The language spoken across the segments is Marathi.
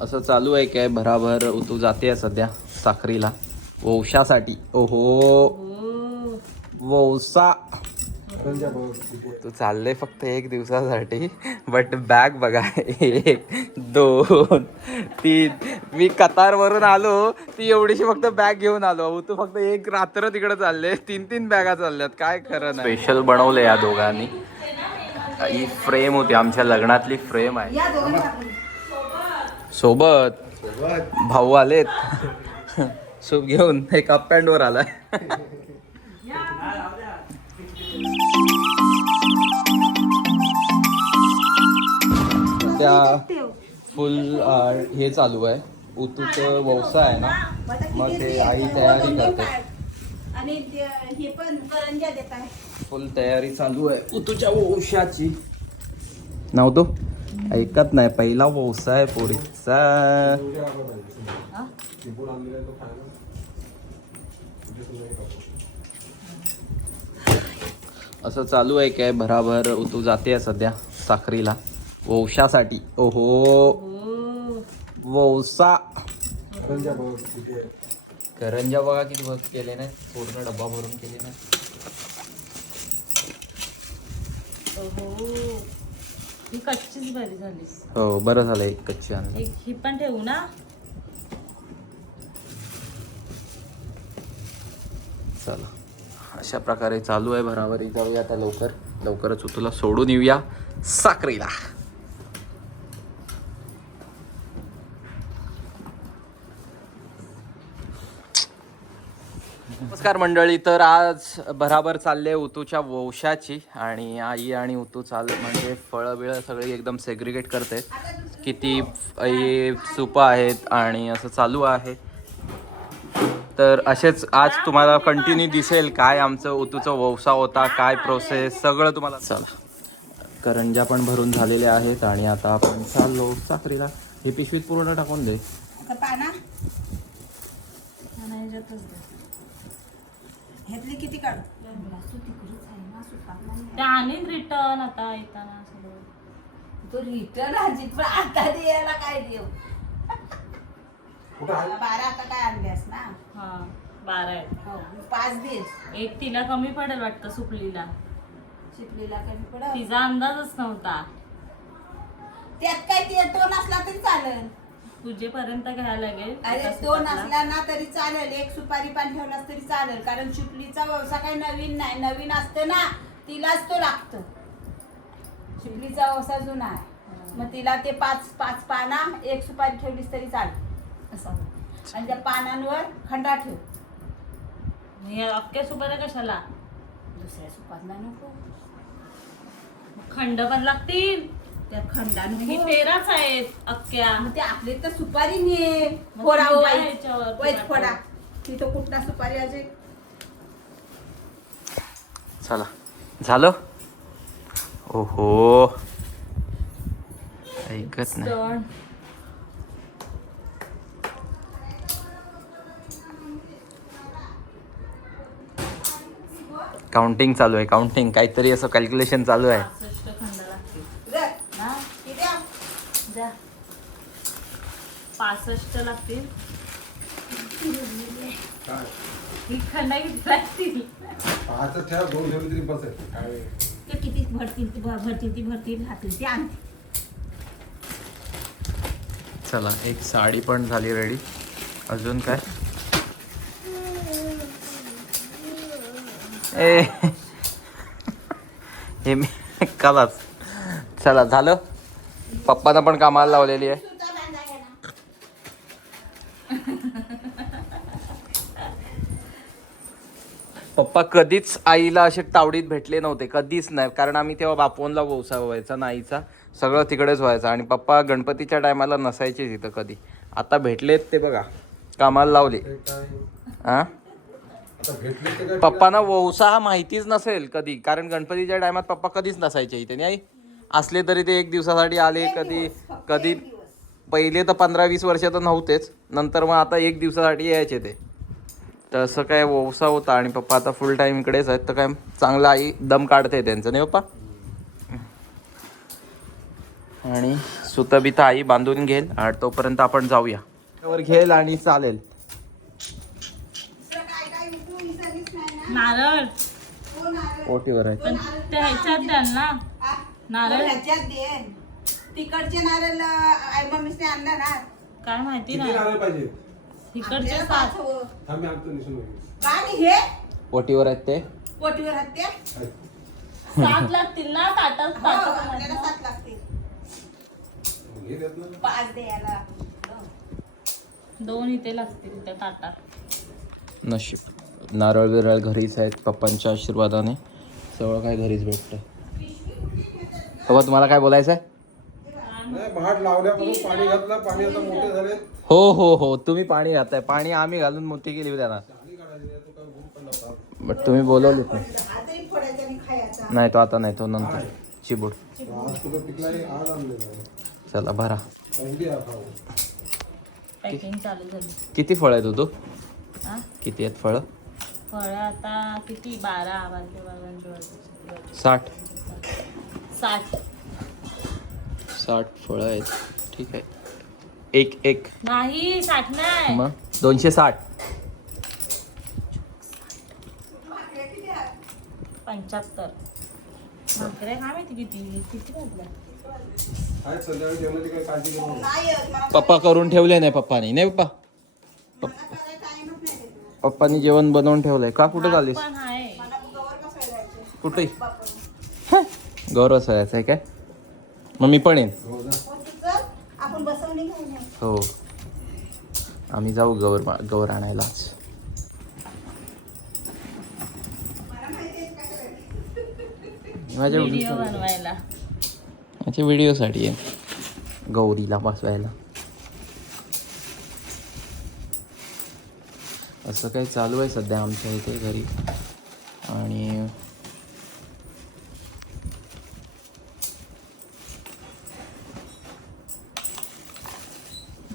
असं चालू आहे काय? भराभर तू जाते सध्या साखरीला. वंशासाठी. ओहो. वौसा. तू चाललंय फक्त एक दिवसासाठी बट बॅग बघा. एक दोन तीन. मी कतारवरून आलो ती एवढीशी फक्त बॅग घेऊन आलो. अहो, तू फक्त एक रात्र तिकडे चालले तीन तीन बॅगा चालल्यात. काय खरं नाही. स्पेशल बनवलं या दोघांनी. ही फ्रेम होती आमच्या लग्नातली फ्रेम आहे. सोबत. भाऊ आलेत. सूप घेऊन एक अप अँड वर आलाय. त्या फुल हे चालू आहे. उतूचं व्यवसाय आहे ना? मग ते आई तयारी करते. आणि ते- हे पण करंजा देत आहे. फुल तयारी चालू आहे. उतूच्या वंशाची नव्हतो ऐकत नाही. पहिला व्यवसाय पोरीचा असं चालू आहे काय? भराभर तू जाते सध्या साखरीला. वंशासाठी. ओहो. वौसा करंजा बघा किती बस केले नाही. पूर्ण डब्बा भरून केले नाही. ही कच्चीच बरी झालीस हो बरं झालं एक कच्ची आणली एक ही पण ठेवू ना. चला. अशा प्रकारे चालू आहे भराभरी जाऊया आता लवकर. लवकरच तुला सोडून येऊया साखरीला. नमस्कार मंडळी. तर आज भराभर चालले उतूच्या वंशाची आणि आई आणि उतू चाल म्हणजे फळं बिळं सगळी एकदम सेग्रिगेट करते किती सुपं आहेत आणि असं चालू आहे. तर असेच आज तुम्हाला कंटिन्यू दिसेल काय आमचं उतूचं वौसा होता काय प्रोसेस सगळं तुम्हाला चला. करंजा पण भरून झालेल्या आहेत आणि आता आपण चाललो साखरीला. हे पिशवीत पूर्ण टाकून दे. ह्यातली किती काढू? ते आणीन रिटर्न आता येताना सगळं. तो रिटर्न अजित पण आता द्यायला काय देऊ? बारा आता काय आणल्यास ना? हा बारा आहेत. हो पाच दिस एक तिला कमी पडेल वाटतं सुपलीला. शिकलीला कमी पडत तिचा अंदाजच नव्हता. त्यात काय ते तो नसला तरी चालेल. पूजेपर्यंत घ्यायला लागेल. अरे तो. नसला ना तरी चालेल. एक सुपारी पान ठेवलास तरी चालेल. कारण शिपलीचा व्यवसाय काही नवीन नाही. नवीन असते ना तिलाच तो लागतो. शिपलीचा व्यवसाय जुना आहे. मग तिला ते पाच पाच पाना एक सुपारी ठेवलीस तरी चालेल. असं आणि त्या पानांवर खंडा ठेव. हे अख्ख्या सुपाऱ्या कशाला? दुसऱ्या सुपातला नको. खंड पण लागतील. त्या ही तेराच आहेत अख्ख्या. मग ते आपले तर सुपारी ने मग फोडा वाईट. वाईट फोडा. तिथं कुठला सुपारी चला. झालं? ओहो. ऐकत नाही. सण. काउंटिंग चालू आहे. काउंटिंग काहीतरी असं कॅल्क्युलेशन चालू आहे. पासष्ट लागतील. ही खंड किती लागतील पाच ठेवा दोन ठेवली तरी बस आहे काय? ते किती भरतील ती भर- भरतील ती भरतील राहतील ती आणते चला एक साडी पण झाली रेडी अजून काय? ए. हे मी कालाच चला झालं. पप्पानं पण कामाला लावलेली आहे. पप्पा कधीच आईला असे तावडीत भेटले नव्हते कधीच नाही. कारण आम्ही तेव्हा बापवनला व्यवसाय व्हायचा नाईचा सगळं तिकडेच व्हायचं. आणि पप्पा गणपतीच्या टायमाला नसायचे तिथं कधी. आता भेटलेत ते बघा कामाला लावले. हा पप्पांना वौसा हा माहितीच नसेल कधी. कारण गणपतीच्या टायमात पप्पा कधीच नसायचे इथे नाही असले तरी ते एक दिवसासाठी आले कधी कधी पहिले तर पंधरा वीस वर्ष तर नव्हतेच. नंतर मग आता एक दिवसासाठी यायचे ते. तर असं काय वौसा होता आणि पप्पा आता फुल टाईम इकडेच आहेत. तर काय चांगलं आई दम काढते त्यांचं नाही पप्पा? आणि सुतबिता आई बांधून घेईल. आणि तोपर्यंत आपण जाऊया. वर घेईल आणि चालेल. नारळ. नारळ. ओटीवर आहे. पण ते ह्याच्यात द्याल ना? आ, नारळ? ह्याच्यात देन तिकडचे नारळ आई मम्मीने आणला ना. काय माहिती नाही पाच हो. थांब मी आणतो निसून हे? ओटीवर आहेत ते. पोटीवर हत्या आहे. सात लागतील ना ताटात हो, आपल्याला. सात लागतील. घे देत ना. पाच द्यायला. दोन इथे लागतील त्या ताटात. नशीब. नारळ बिरळ घरीच आहेत पप्पांच्या आशीर्वादाने. सगळं काय घरीच भेटतं. बाबा तुम्हाला काय बोलायचं आहे नाही भाट लावल्यापासून पाणी घातलं पाणी आता मोठे झाले. हो हो हो तुम्ही पाणी घालताय पाणी आम्ही घालून मोठी केली त्यांना. पाणी काढायचे तो काय गुरु पण नव्हता. बट तुम्ही बोलवलीत नाही हातही फोडायचा आणि खायचा. नाही तो आता नाही तो नंतर. चिबूड. आहे, आहे. चला भरा. आहे किती फळ आहेत हो तू? किती आहेत फळं? फळं आता किती? बारा साठ. साठ. साठ फळं आहेत. ठीक आहे. एक एक. नाही साठ नाही. मग? दोनशे साठ. पंच्याहत्तर. भाकऱ्या काय माहिती किती किती पप्पा करून ठेवले नाही पप्पानी. नाही पप्पा. पप्पानी जेवण बनवून ठेवलंय. का कुठं चाललीस? पण आहे. कुठे? गौरव सगळ्याचं आहे काय? मग मी पण येईन. हो. आपण बसवणी आम्ही जाऊ गौर गौर आणायला आज मला माहिती आहे काय करायचं माझ्या माझ्या व्हिडिओसाठी आहे गौरीला बसवायला. असं काही चालू आहे सध्या आमच्या इथे घरी. आणि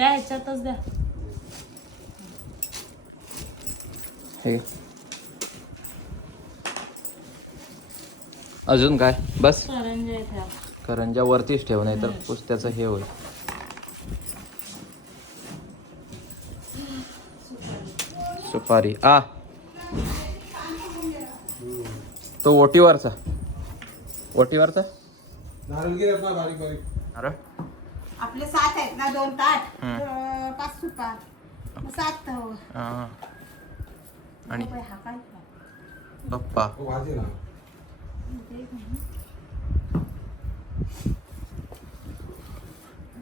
द्या ह्याच्यातच द्या. हे अजून काय? बस. करंजे वरतीच ठेव नाही तर पुस्तयाचं हे होईल. सुपारी. आ. तो ओटीवरचा. ओटीवरचा? नारंगी आहेत ना बारीक बारीक अरे. आपले सात आहेत ना दोन ताट. तर पाच मग सात हो. हा. आणि? हा काय? पप्पा. हो,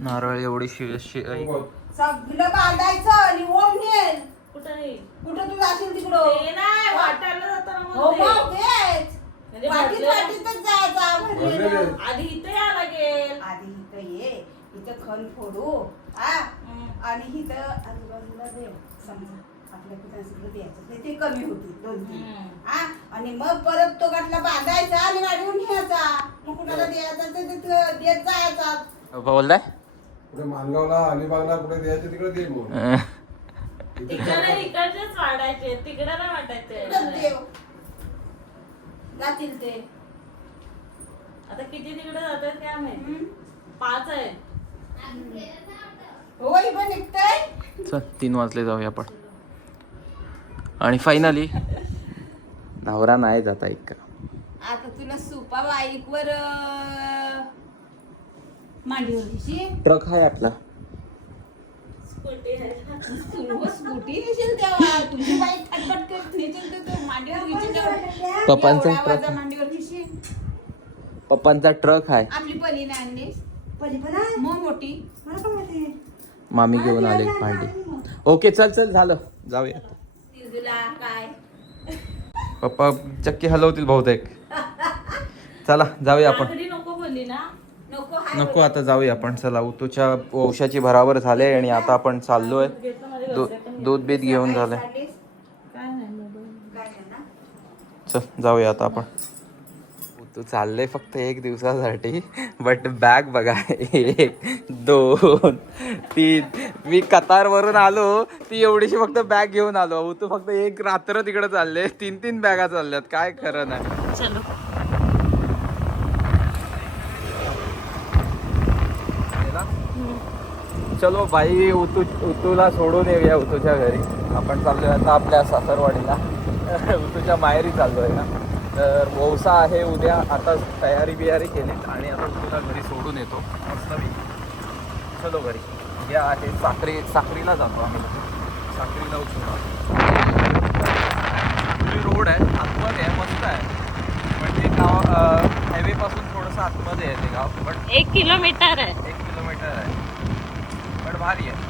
नारळ एवढी शि शि हो. सगळं बांधायचं आणि ओम नेल. कुठं नाही कुठं तू जाशील तिकडं? ते नाही वाटायला जाताना हो मग मग ते. तेच. म्हणजे वाटीत भरलेलं. वाटीतच जायचा. भरलेलं. भरलेलं. आधी इथे या लागेल. आधी इथं ये. इथं खण फोडू. हा. आणि इथं आजूबाजूला देव समजा आपल्या कुठं द्यायचं. ते- ते कमी होती दोन तीन. हा? आणि मग परत तो गाठला बांधायचा आणि वाढवून घ्यायचा. मग कुणाला द्यायचा ते तिथं देत जायचा. बोलताय? कुठे मानगावला अलिबागला कुठे द्यायचे तिकडे दे मग अं. इथे तिकडे इकडचेच वाढायचे तिकडे नाही तिथं वाटायचे देव. जातील ते. आता किती तिकडे जातात काय माहिती? हम्म. पाच आहेत. निघतंय चल तीन वाजले जाऊया आपण. आणि फायनली नवरा नाही जाता एक आता तुला सुपा बाईक वर मांडीवर घेशील ट्रक आहे आपला. पप्पांचा पप्पांचा ट्रक आहे आपली पलीने आणली. पली पण मग मोठी. मामी घेऊन आले भांडी. ओके चल चल झालं. जाऊया. पप्पा चक्की हलवतील बहुतेक. चला जाऊया आपण. नको आता जाऊया आपण. चला उतूच्या वंशाची भरावर झाले आणि आता आपण चाललोय. दूध बीत घेऊन झालंय चल जाऊया आता आपण. तू चाललंय फक्त एक दिवसासाठी बट बॅग बघा एक दोन तीन. मी कतारवरून आलो ती एवढीशी फक्त बॅग घेऊन आलो. तू फक्त एक रात्र तिकडे चालले तीन तीन बॅगा चालल्यात. काय खरं नाही. चलो. चलो बाई उतू उतूला सोडून येऊया उतूच्या घरी. आपण चाललोय आता आपल्या सासरवाडीला. उतूच्या माहेरी चाललोय ना. तर वौसा आहे उद्या. आता तयारी बियारी केली. आणि आता उतूला घरी सोडून येतो. मस्त मी चलो घरी. या आहे साखरी साखरीला जातो आम्ही. साखरीला उतरू रोड आहे. आतमध्ये आहे. मस्त आहे. म्हणजे गाव हायवे पासून थोडंसं आतमध्ये आहे ते गाव. पण एक किलोमीटर आहे. एक किलोमीटर आहे. पण भारी आहे.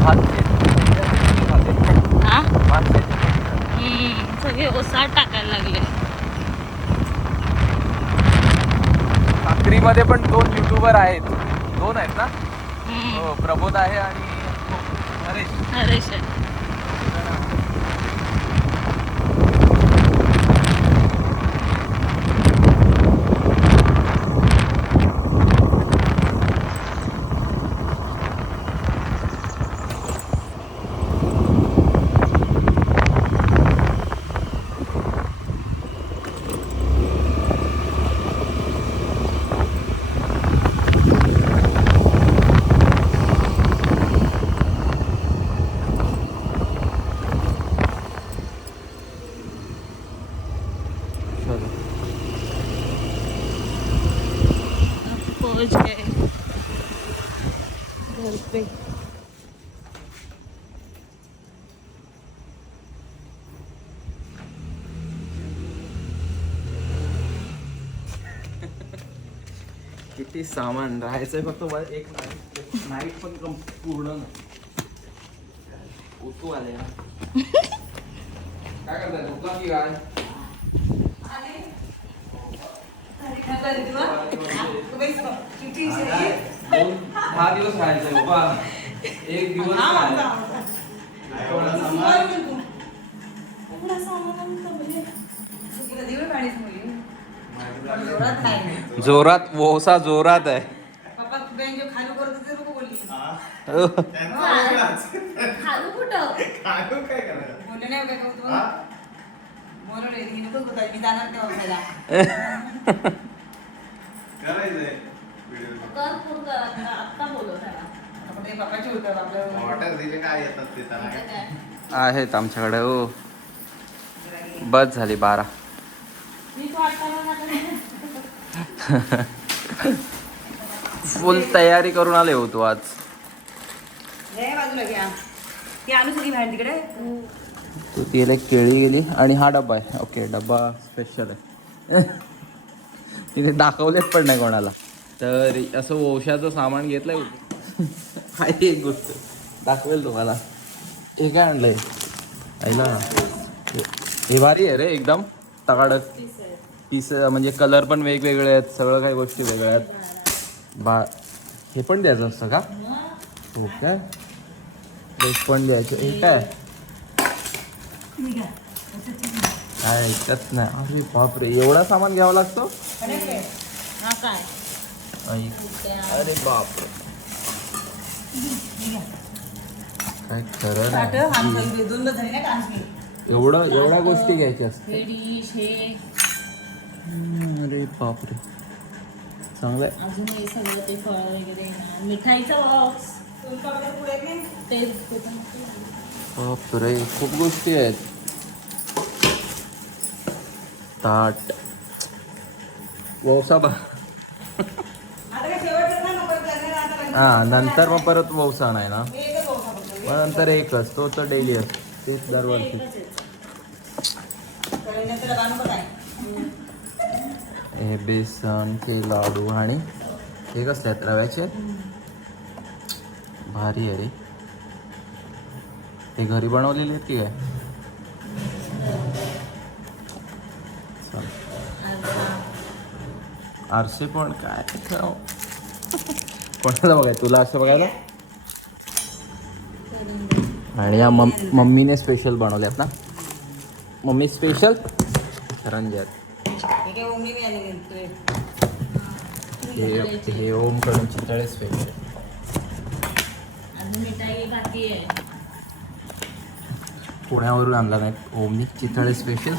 भात शेती झाले. हा भात शेती झाली. ओसाड टाकायला लागले. साक्रीमध्ये पण दोन युट्यूबर आहेत. दोन आहेत ना? हो प्रबोध आहे आणि तो नरेश हरेश. आहे. चलो अब पहुंच गए घर पे किती सामान राहायचंय फक्त एक नाईट नाईट पण कम पूर्ण नाही. उतू आले काय करताय? झोपला की काय? दहा दिवस राहायचंय बाबा. एक दिवस सामान. जोरात वोसा जोरात आहे. हो. आहेत आमच्याकडे हो. बस झाली बारा. फुल तयारी करून आले हो तू आज. ती तिला केळी गेली आणि हा डब्बा आहे. ओके डब्बा स्पेशल आहे. तिथे दाखवलेच पण नाही कोणाला. तर असं वंशाचं सामान घेतलंय. हा एक गोष्ट. दाखवेल तुम्हाला. हे काय आणलंय? ऐला हे भारी आहे रे एकदम. तगाडक पीस म्हणजे कलर पण वेगवेगळे आहेत सगळं काही गोष्टी वेगळ्या आहेत. बा हे पण द्यायचं असतं का? हो काय पण द्यायचं हे काय? काय ऐकत नाही. अरे बापरे एवढा सामान घ्यावा लागतो? अरे बाप. काय खरं एवढं एवढ्या गोष्टी घ्यायच्या असतात. हे डिश हे. हम्म, अरे बापरे. चांगलं आहे अजून हे सगळं ते फळ वगैरे ना. मिठाईचा बॉक्स तेच ते पण. बापरे खूप गोष्टी आहेत. ताट. वौसा बा लग्न- हा नंतर मग परत वौसा नाही ना हे. मग नंतर एकच तो तर डेली असतो. तेच दरवर्षी तर नंतर डबा नको काय हे बेसनचे लाडू आणि हे कसले आहेत? रव्याचे? भारी आहे रे. ते घरी बनवलेले आहेत की काय? आरसे पण काय कोणाला बघाय तुला असं बघायला? आणि या मम्मीने स्पेशल बनवल्यात ना? मम्मी स्पेशल रंजत हे हे हे ओमकडून चितळे स्पेशल अजून मिठाई बाकी आहे. पुण्यावरून आणला नाही. ओमनी चितळे स्पेशल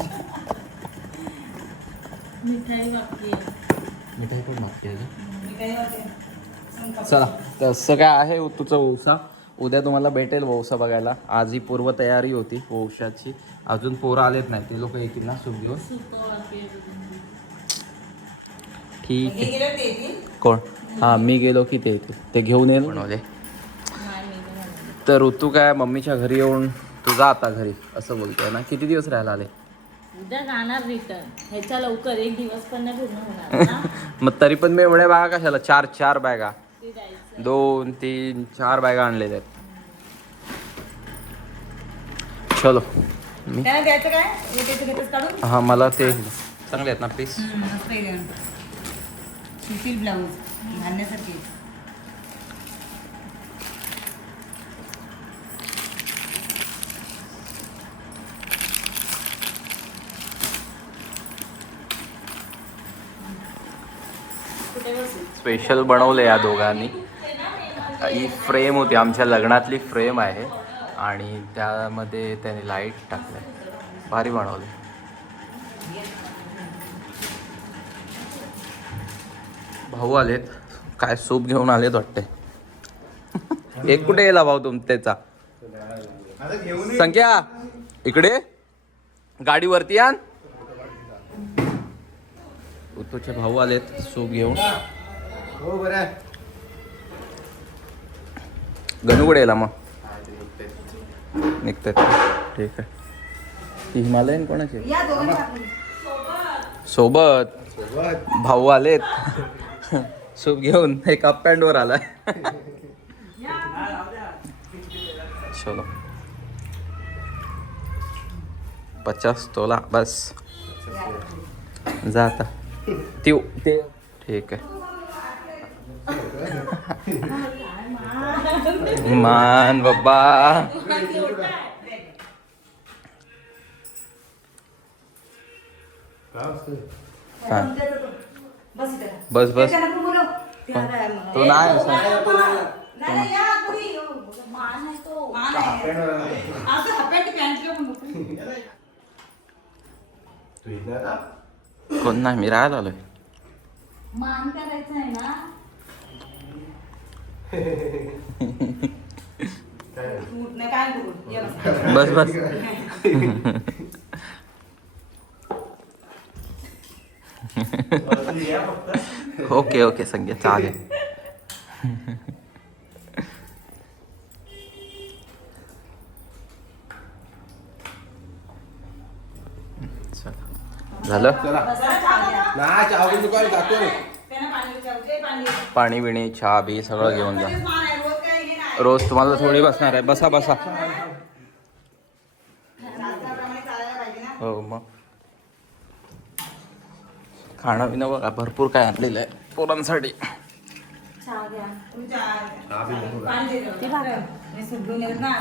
मिठाई बाकी आहे. मिठाई पण मागते चला तसं काय आहे तुझं वौसा उद्या तुम्हाला भेटेल वौसा बघायला. आज ही पूर्वतयारी होती वौशाची अजून पोरं आलेत नाही ते लोक येतील ना सुख घेऊन ठीक हे आहे. ते कोण? हां मी गेलो की ते येतील. ते घेऊन येईल. बनवले. तर ऋतू काय मम्मीच्या घरी येऊन तुझा आता घरी असं बोलतोय ना? किती दिवस राहायला आले? उद्या जाणार रिटर्न ह्याच्या लवकर एक दिवस पण नाही पूर्ण होणार ना? मग तरी पण मी एवढ्या बॅगा कशाला चार चार बॅगा. ते दोन तीन चार बॅगा आणलेल्या आहेत. चलो. मी. त्याला द्यायचं काय? हे त्याचं घेतच काढून? हां मला ते चांगले आहेत ना पीस मस्त आहे ब्लाऊज घालण्यासाठी स्पेशल बनवलं या दोघांनी. ही फ्रेम होती आमच्या लग्नातली फ्रेम आहे. आणि त्यामध्ये त्याने लाइट टाकले भारी बनवले भाऊ आलेत. काय सूप घेऊन आलेत वाटते एक कुठे गेला भाऊ तुम त्याचा. संख्या इकडे. गाडीवरती आण. उत्तूचे भाऊ आलेत सूप घेऊन. हो. गणू कुठे गेला मग. निघतात ठीक आहे ती हिमालयन कोणाची सोबत. सोबत. भाऊ आलेत. सूप घेऊन एक अप पॅन्ट वर आलाय. चलो. पचास तोला बस. जा आता. ती ते ठीक आहे. मान बाबा. बस. बस. ते नाही? कोण नाही मी राहायला आलोय. मान करायचं आहे ना? नाही, काय. ये बस. बस बस ओके ओके संख्या चालेल चला. झालं चला जरा चहा द्या. नाही चहा दुकान जातोय त्यांना पाणी विचारू. ते पाणी दे. पाणी बिणी चहा बी सगळं घेऊन जा. रोज तुम्हाला थोडी बसणार आहे. बसा बसा. हो मग. खाणं पिणं बघा भरपूर काय आणलेलं आहे पोरांसाठी.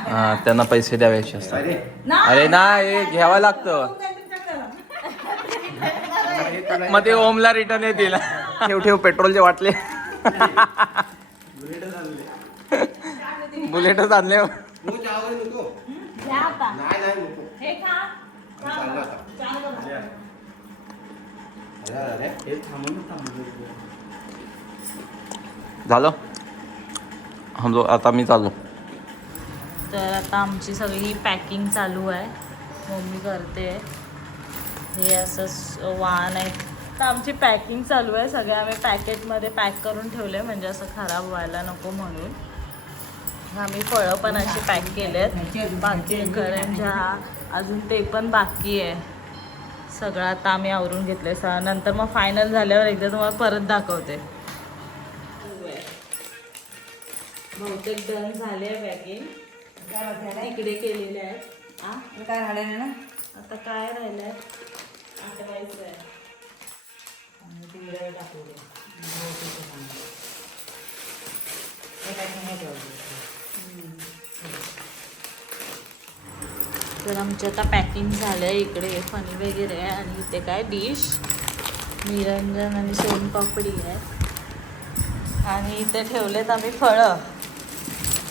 हा, त्यांना पैसे द्यावायचे असतात. अरे नाही. घ्यावं लागतं. मग ते ओमला रिटर्न येतील. ठेव ठेव पेट्रोलचे वाटले. बुलेटच आणले. हे खा. झालं? हम लोग आता मी चाललो. तर आता आमची सगळी पॅकिंग चालू आहे. मम्मी करते. हे असं स- वाहन आहे. तर आमची पॅकिंग चालू आहे. सगळे आम्ही पॅकेटमध्ये पॅक करून ठेवले म्हणजे असं खराब व्हायला नको म्हणून. आम्ही फळं पण अशी पॅक केलेत. बाकी करंजा अजून ते पण बाकी आहे. सगळं आता आम्ही आवरून घेतले स नंतर मग फायनल झाल्यावर एकदा तुम्हाला परत दाखवते. बहुतेक डन झाले आहे पॅकिंग तिकडे केलेले आहेत. आ? काय राहिलं ना? आता काय राहिलंय? आठवायचं आहे तर आमची आता पॅकिंग झालं आहे इकडे फणी वगैरे आहे. आणि इथे काय डिश निरंजन आणि सोनपापडी आहे. आणि इथे ठेवलेत आम्ही फळं.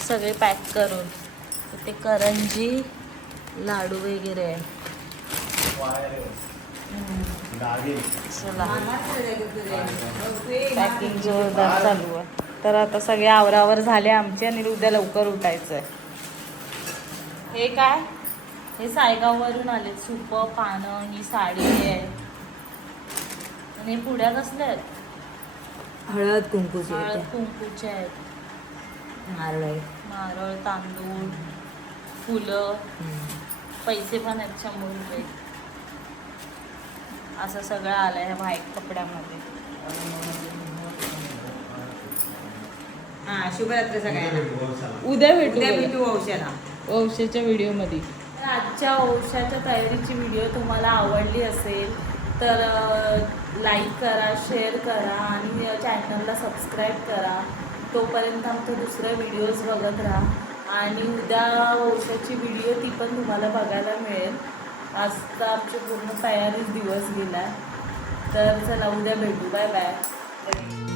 सगळे पॅक करून. इथे करंजी लाडू वगैरे. आहे चला. पॅकिंग जोरदार चालू आहे. तर आता सगळे आवरावर झाले आमचे आणि उद्या लवकर उठायचं आहे हे काय? हे सायगाववरून आले सुप पानं ही साडी आहे. आणि हे पुड्या कसल्या आहेत? हळद कुंकूची हळद कुंकूचे आहेत. नारळ. आहे नारळ तांदूळ फुलं. पैसे पण आहेत शंभर रुपये. असं सगळं आलं ह्या व्हाईट कपड्यामध्ये. हा शुभरात्री सगळ्यांना. उद्या भेटू. उद्या. भेटू औषधा वंशाच्या व्हिडिओमध्ये. आजच्या वंशाच्या तयारीची व्हिडिओ तुम्हाला आवडली असेल तर लाईक करा शेअर करा आणि चॅनलला सबस्क्राईब करा. तोपर्यंत आमचे दुसरे व्हिडिओज बघत राहा. आणि उद्या वंशाची व्हिडिओ ती पण तुम्हाला बघायला मिळेल. आज तर आमची पूर्ण तयारीच दिवस गेला तर चला उद्या भेटू. Bye bye